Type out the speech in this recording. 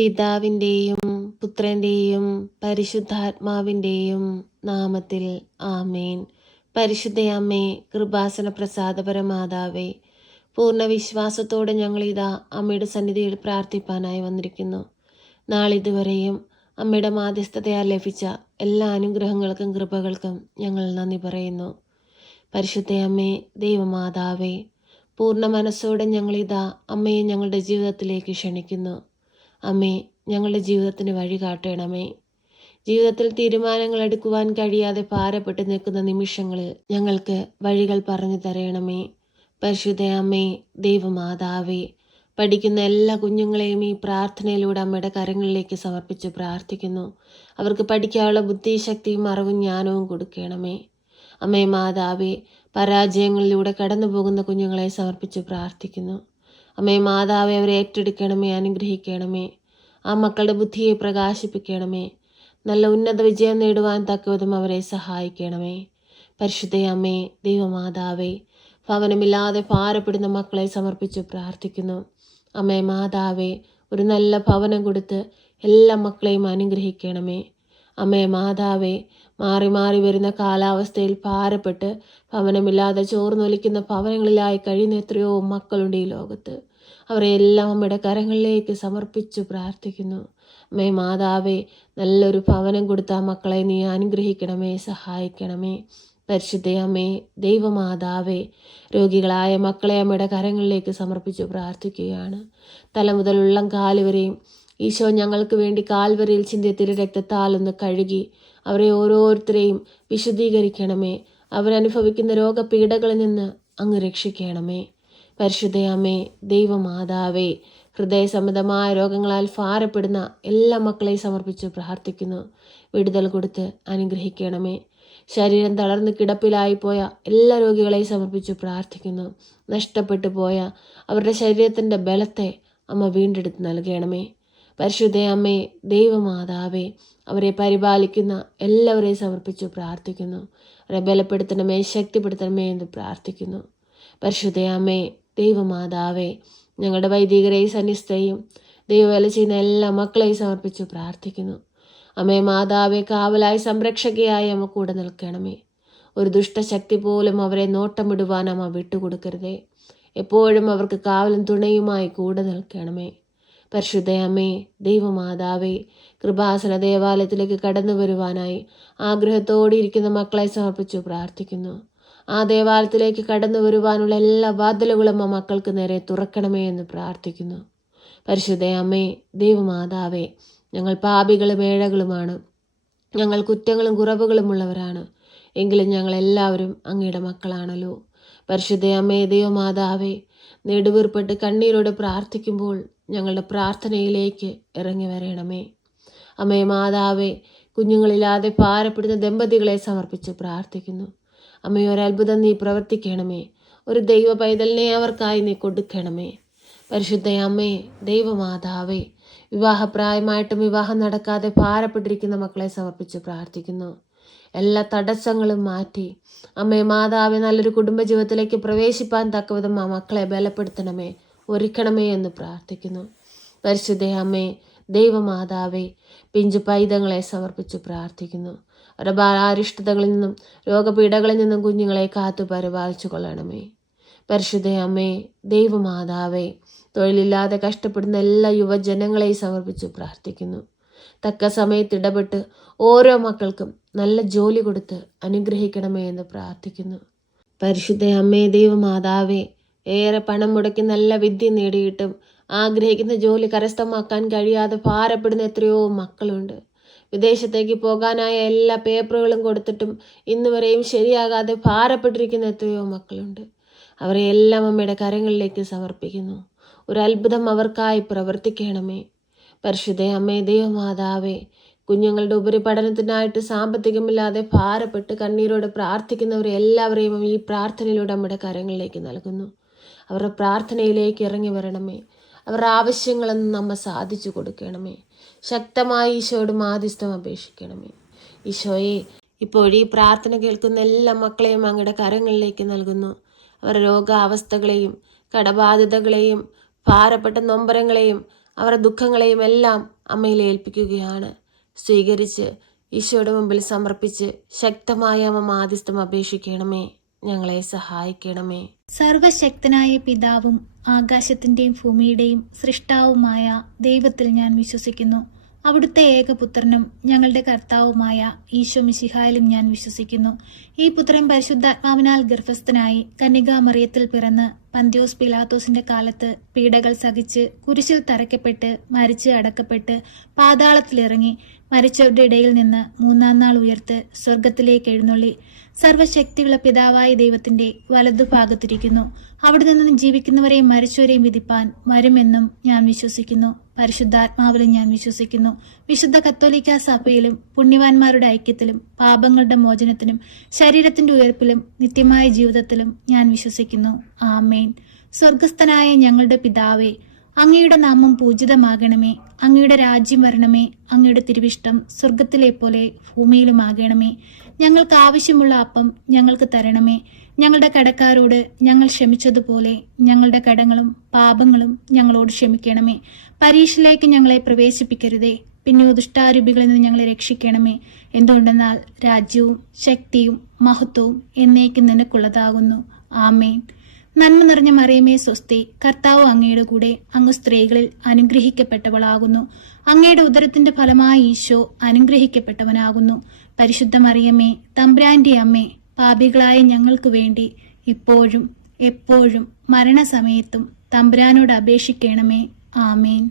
പിതാവിൻ്റെയും പുത്രൻ്റെയും പരിശുദ്ധാത്മാവിൻ്റെയും നാമത്തിൽ ആമേൻ. പരിശുദ്ധയമ്മേ, കൃപാസന പ്രസാദപരമാതാവേ, പൂർണ്ണ വിശ്വാസത്തോടെ ഞങ്ങളിതാ അമ്മയുടെ സന്നിധിയിൽ പ്രാർത്ഥിപ്പാനായി വന്നിരിക്കുന്നു. നാളിതുവരെയും അമ്മയുടെ മാധ്യസ്ഥതയാൽ ലഭിച്ച എല്ലാ അനുഗ്രഹങ്ങൾക്കും കൃപകൾക്കും ഞങ്ങൾ നന്ദി പറയുന്നു. പരിശുദ്ധയമ്മേ, ദൈവമാതാവേ, പൂർണ്ണ മനസ്സോടെ ഞങ്ങളിതാ അമ്മയെ ഞങ്ങളുടെ ജീവിതത്തിലേക്ക് ക്ഷണിക്കുന്നു. അമ്മേ, ഞങ്ങളുടെ ജീവിതത്തിന് വഴി കാട്ടണമേ. ജീവിതത്തിൽ തീരുമാനങ്ങൾ എടുക്കുവാൻ കഴിയാതെ ഭാരപ്പെട്ട് നിൽക്കുന്ന നിമിഷങ്ങളിൽ ഞങ്ങൾക്ക് വഴികൾ പറഞ്ഞു തരണമേ. പരിശുദ്ധ അമ്മേ, ദൈവമാതാവേ, പഠിക്കുന്ന എല്ലാ കുഞ്ഞുങ്ങളെയും ഈ പ്രാർത്ഥനയിലൂടെ അമ്മയുടെ കരങ്ങളിലേക്ക് സമർപ്പിച്ച് പ്രാർത്ഥിക്കുന്നു. അവർക്ക് പഠിക്കാനുള്ള ബുദ്ധിശക്തിയും അറിവും ജ്ഞാനവും കൊടുക്കണമേ. അമ്മേ മാതാവേ, പരാജയങ്ങളിലൂടെ കടന്നു പോകുന്ന കുഞ്ഞുങ്ങളെ സമർപ്പിച്ച് പ്രാർത്ഥിക്കുന്നു. അമ്മേ മാതാവേ, അവരെ ഏറ്റെടുക്കണമേ, അനുഗ്രഹിക്കണമേ. ആ മക്കളുടെ ബുദ്ധിയെ പ്രകാശിപ്പിക്കണമേ. നല്ല ഉന്നത വിജയം നേടുവാൻ തക്കവിധം അവരെ സഹായിക്കണമേ. പരിശുദ്ധ അമ്മേ, ദൈവമാതാവേ, ഭവനമില്ലാതെ ഭാരപ്പെടുന്ന മക്കളെ സമർപ്പിച്ച് പ്രാർത്ഥിക്കുന്നു. അമ്മേ മാതാവേ, ഒരു നല്ല ഭവനം കൊടുത്ത് എല്ലാ മക്കളെയും അനുഗ്രഹിക്കണമേ. അമ്മേ മാതാവേ, മാറി മാറി വരുന്ന കാലാവസ്ഥയിൽ ഭാരപ്പെട്ട് ഭവനമില്ലാതെ ചോർന്നൊലിക്കുന്ന ഭവനങ്ങളിലായി കഴിയുന്ന എത്രയോ മക്കളുണ്ട് ഈ ലോകത്ത്. അവരെ എല്ലാം അമ്മയുടെ കരങ്ങളിലേക്ക് സമർപ്പിച്ചു പ്രാർത്ഥിക്കുന്നു. അമ്മേ മാതാവേ, നല്ലൊരു ഭവനം കൊടുത്ത ആ മക്കളെ നീ അനുഗ്രഹിക്കണമേ, സഹായിക്കണമേ. പരിശുദ്ധ അമ്മേ, ദൈവമാതാവേ, രോഗികളായ മക്കളെ അമ്മയുടെ കരങ്ങളിലേക്ക് സമർപ്പിച്ചു പ്രാർത്ഥിക്കുകയാണ്. തല മുതൽ ഉള്ളം കാലുവരെയും ഈശോ ഞങ്ങൾക്ക് വേണ്ടി കാൽവരിയിൽ ചിന്തിയ തിരുരക്തത്താലൊന്ന് കഴുകി അവരെ ഓരോരുത്തരെയും വിശുദ്ധീകരിക്കണമേ. അവരനുഭവിക്കുന്ന രോഗപീഠകളിൽ നിന്ന് അങ്ങ് രക്ഷിക്കണമേ. പരിശുദ്ധയമ്മേ, ദൈവമാതാവേ, ഹൃദയസംബന്ധമായ രോഗങ്ങളാൽ ഭാരപ്പെടുന്ന എല്ലാ മക്കളെയും സമർപ്പിച്ച് പ്രാർത്ഥിക്കുന്നു. വിടുതൽ കൊടുത്ത് അനുഗ്രഹിക്കണമേ. ശരീരം തളർന്ന് കിടപ്പിലായി പോയ എല്ലാ രോഗികളെയും സമർപ്പിച്ച് പ്രാർത്ഥിക്കുന്നു. നഷ്ടപ്പെട്ടു പോയ അവരുടെ ശരീരത്തിൻ്റെ ബലത്തെ അമ്മ വീണ്ടെടുത്ത് നൽകണമേ. പരിശുദ്ധയമ്മേ, ദൈവമാതാവേ, അവരെ പരിപാലിക്കുന്ന എല്ലാവരെയും സമർപ്പിച്ച് പ്രാർത്ഥിക്കുന്നു. അവരെ ബലപ്പെടുത്തണമേ, ശക്തിപ്പെടുത്തണമേ എന്ന് പ്രാർത്ഥിക്കുന്നു. പരിശുദ്ധയമ്മേ, ദൈവമാതാവേ, ഞങ്ങളുടെ വൈദികരെയും സന്യസ്തരെയും ദൈവവേല ചെയ്യുന്ന എല്ലാ മക്കളെയും സമർപ്പിച്ച് പ്രാർത്ഥിക്കുന്നു. അമ്മേ മാതാവേ, കാവലായി സംരക്ഷകയായി അമ്മ കൂടെ നിൽക്കണമേ. ഒരു ദുഷ്ടശക്തി പോലും അവരെ നോട്ടമിടുവാൻ അമ്മ വിട്ടുകൊടുക്കരുതേ. എപ്പോഴും അവർക്ക് കാവലും തുണയുമായി കൂടെ നിൽക്കണമേ. പരിശുദ്ധയമ്മേ, ദൈവമാതാവേ, കൃപാസന ദേവാലയത്തിലേക്ക് കടന്നു വരുവാനായി ആഗ്രഹത്തോടെ ഇരിക്കുന്ന മക്കളെ സമർപ്പിച്ചു പ്രാർത്ഥിക്കുന്നു. ആ ദേവാലയത്തിലേക്ക് കടന്നു വരുവാനുള്ള എല്ലാ വാതിലുകളും ആ മക്കൾക്ക് നേരെ തുറക്കണമേ എന്ന് പ്രാർത്ഥിക്കുന്നു. പരിശുദ്ധ അമ്മേ, ദൈവമാതാവേ, ഞങ്ങൾ പാപികളും ഏഴകളുമാണ്. ഞങ്ങൾ കുറ്റങ്ങളും കുറവുകളും ഉള്ളവരാണ്. എങ്കിലും ഞങ്ങളെല്ലാവരും അങ്ങയുടെ മക്കളാണല്ലോ. പരിശുദ്ധ അമ്മേ, ദൈവമാതാവേ, നെടുവീർപ്പെട്ട് കണ്ണീരോട് പ്രാർത്ഥിക്കുമ്പോൾ ഞങ്ങളുടെ പ്രാർത്ഥനയിലേക്ക് ഇറങ്ങി വരണമേ. അമ്മേ മാതാവേ, കുഞ്ഞുങ്ങളില്ലാതെ ഭാരപ്പെടുന്ന ദമ്പതികളെ സമർപ്പിച്ച് പ്രാർത്ഥിക്കുന്നു. അമ്മേ, ഒരത്ഭുതം നീ പ്രവർത്തിക്കണമേ. ഒരു ദൈവ പൈതലിനെ അവർക്കായി നീ കൊടുക്കണമേ. പരിശുദ്ധ അമ്മേ, ദൈവമാതാവേ, വിവാഹപ്രായമായിട്ടും വിവാഹം നടക്കാതെ ഭാരപ്പെട്ടിരിക്കുന്ന മക്കളെ സമർപ്പിച്ച് പ്രാർത്ഥിക്കുന്നു. എല്ലാ തടസ്സങ്ങളും മാറ്റി അമ്മേ മാതാവേ, നല്ലൊരു കുടുംബജീവിതത്തിലേക്ക് പ്രവേശിപ്പാൻ തക്കവിധം ആ മക്കളെ ബലപ്പെടുത്തണമേ, ഒരുക്കണമേ എന്ന് പ്രാർത്ഥിക്കുന്നു. പരിശുദ്ധ അമ്മേ, ദൈവമാതാവേ, പിഞ്ചു പൈതങ്ങളെ സമർപ്പിച്ച് പ്രാർത്ഥിക്കുന്നു. അവരുടെ ബാലാരിഷ്ടതകളിൽ നിന്നും രോഗപീഠകളിൽ നിന്നും കുഞ്ഞുങ്ങളെ കാത്തു പരിപാലിച്ചു കൊള്ളണമേ. പരിശുദ്ധ അമ്മേ, ദൈവമാതാവേ, തൊഴിലില്ലാതെ കഷ്ടപ്പെടുന്ന എല്ലാ യുവജനങ്ങളെയും സമർപ്പിച്ച് പ്രാർത്ഥിക്കുന്നു. തക്ക സമയത്ത് ഇടപെട്ട് ഓരോ മക്കൾക്കും നല്ല ജോലി കൊടുത്ത് അനുഗ്രഹിക്കണമേ എന്ന് പ്രാർത്ഥിക്കുന്നു. പരിശുദ്ധ അമ്മേ, ദൈവമാതാവേ, ഏറെ പണം മുടക്കി നല്ല വിദ്യ നേടിയിട്ടും ആഗ്രഹിക്കുന്ന ജോലി കരസ്ഥമാക്കാൻ കഴിയാതെ ഭാരപ്പെടുന്ന എത്രയോ മക്കളുണ്ട്. വിദേശത്തേക്ക് പോകാനായ എല്ലാ പേപ്പറുകളും കൊടുത്തിട്ടും ഇന്നുവരെയും ശരിയാകാതെ ഭാരപ്പെട്ടിരിക്കുന്ന എത്രയോ മക്കളുണ്ട്. അവരെ എല്ലാം അമ്മയുടെ കരങ്ങളിലേക്ക് സമർപ്പിക്കുന്നു. ഒരു അത്ഭുതം അവർക്കായി പ്രവർത്തിക്കണമേ. പരിശുദ്ധ അമ്മേ, ദൈവമാതാവേ, കുഞ്ഞുങ്ങളുടെ ഉപരിപഠനത്തിനായിട്ട് സാമ്പത്തികമില്ലാതെ ഭാരപ്പെട്ട് കണ്ണീരോട് പ്രാർത്ഥിക്കുന്നവരെ എല്ലാവരെയും ഈ പ്രാർത്ഥനയിലൂടെ നമ്മുടെ കരങ്ങളിലേക്ക് നൽകുന്നു. അവരുടെ പ്രാർത്ഥനയിലേക്ക് ഇറങ്ങി വരണമേ. അവരുടെ ആവശ്യങ്ങളൊന്നും നമ്മ സാധിച്ചു കൊടുക്കണമേ. ശക്തമായി ഈശോയോട് മാധ്യസ്ഥം അപേക്ഷിക്കണമേ. ഈശോയെ, ഇപ്പോൾ ഈ പ്രാർത്ഥന കേൾക്കുന്ന എല്ലാ മക്കളെയും അങ്ങയുടെ കരങ്ങളിലേക്ക് നൽകുന്നു. അവരുടെ രോഗാവസ്ഥകളെയും കടബാധ്യതകളെയും ഭാരപ്പെട്ട നൊമ്പരങ്ങളെയും അവരുടെ ദുഃഖങ്ങളെയും എല്ലാം അമ്മയിൽ ഏൽപ്പിക്കുകയാണ്. സ്വീകരിച്ച് ഈശോയുടെ മുമ്പിൽ സമർപ്പിച്ച് ശക്തമായ അമ്മ മാധ്യസ്ഥം അപേക്ഷിക്കണമേ. ഞങ്ങളെ സഹായിക്കണമേ. സർവശക്തനായ പിതാവും ആകാശത്തിന്റെയും ഭൂമിയുടെയും സൃഷ്ടാവുമായ ദൈവത്തിൽ ഞാൻ വിശ്വസിക്കുന്നു. അവിടുത്തെ ഏകപുത്രനും ഞങ്ങളുടെ കർത്താവുമായ ഈശോ മിശിഹായിലും ഞാൻ വിശ്വസിക്കുന്നു. ഈ പുത്രൻ പരിശുദ്ധാത്മാവിനാൽ ഗർഭസ്ഥനായി കന്യകാമറിയത്തിൽ പിറന്ന് പന്ത്യോസ് പിലാത്തോസിന്റെ കാലത്ത് പീഡകൾ സഹിച്ച് കുരിശിൽ തറയ്ക്കപ്പെട്ട് മരിച്ച് അടക്കപ്പെട്ട് പാതാളത്തിലിറങ്ങി മരിച്ചവരുടെ ഇടയിൽ നിന്ന് മൂന്നാം നാൾ ഉയർത്ത് സ്വർഗത്തിലേക്ക് എഴുന്നള്ളി സർവശക്തിയുള്ള പിതാവായ ദൈവത്തിന്റെ വലതുഭാഗത്തിരിക്കുന്നു. അവിടെ നിന്നും ജീവിക്കുന്നവരെയും മരിച്ചവരെയും വിധിപ്പാൻ വരുമെന്നും ഞാൻ വിശ്വസിക്കുന്നു. പരിശുദ്ധാത്മാവിലും ഞാൻ വിശ്വസിക്കുന്നു. വിശുദ്ധ കത്തോലിക്കാ സഭയിലും പുണ്യവാന്മാരുടെ ഐക്യത്തിലും പാപങ്ങളുടെ മോചനത്തിനും ശരീരത്തിന്റെ ഉയർപ്പിലും നിത്യമായ ജീവിതത്തിലും ഞാൻ വിശ്വസിക്കുന്നു. ആമേൻ. സ്വർഗസ്ഥനായ ഞങ്ങളുടെ പിതാവേ, അങ്ങയുടെ നാമം പൂജിതമാകണമേ. അങ്ങയുടെ രാജ്യം വരണമേ. അങ്ങയുടെ തിരുവിഷ്ടം സ്വർഗത്തിലെ പോലെ ഭൂമിയിലുമാകണമേ. ഞങ്ങൾക്ക് ആവശ്യമുള്ള അപ്പം ഞങ്ങൾക്ക് തരണമേ. ഞങ്ങളുടെ കടക്കാരോട് ഞങ്ങൾ ക്ഷമിച്ചതുപോലെ ഞങ്ങളുടെ കടങ്ങളും പാപങ്ങളും ഞങ്ങളോട് ക്ഷമിക്കണമേ. പരീക്ഷയിലേക്ക് ഞങ്ങളെ പ്രവേശിപ്പിക്കരുതേ, പിന്നെ ദുഷ്ടാരൂപികളിൽ നിന്ന് ഞങ്ങളെ രക്ഷിക്കണമേ. എന്തുകൊണ്ടെന്നാൽ രാജ്യവും ശക്തിയും മഹത്വവും എന്നേക്കും നിനക്കുള്ളതാകുന്നു. ആമേൻ. നന്മ നിറഞ്ഞ മറിയമേ സ്വസ്തി, കർത്താവ് അങ്ങയുടെ കൂടെ, അങ്ങ് സ്ത്രീകളിൽ അനുഗ്രഹിക്കപ്പെട്ടവളാകുന്നു. അങ്ങയുടെ ഉദരത്തിന്റെ ഫലമായ ഈശോ അനുഗ്രഹിക്കപ്പെട്ടവനാകുന്നു. പരിശുദ്ധ മറിയമേ, തമ്പുരാന്റെ അമ്മേ, പാപികളായ ഞങ്ങൾക്ക് വേണ്ടി ഇപ്പോഴും എപ്പോഴും മരണസമയത്തും തമ്പുരാനോട് അപേക്ഷിക്കണമേ. ആമേൻ.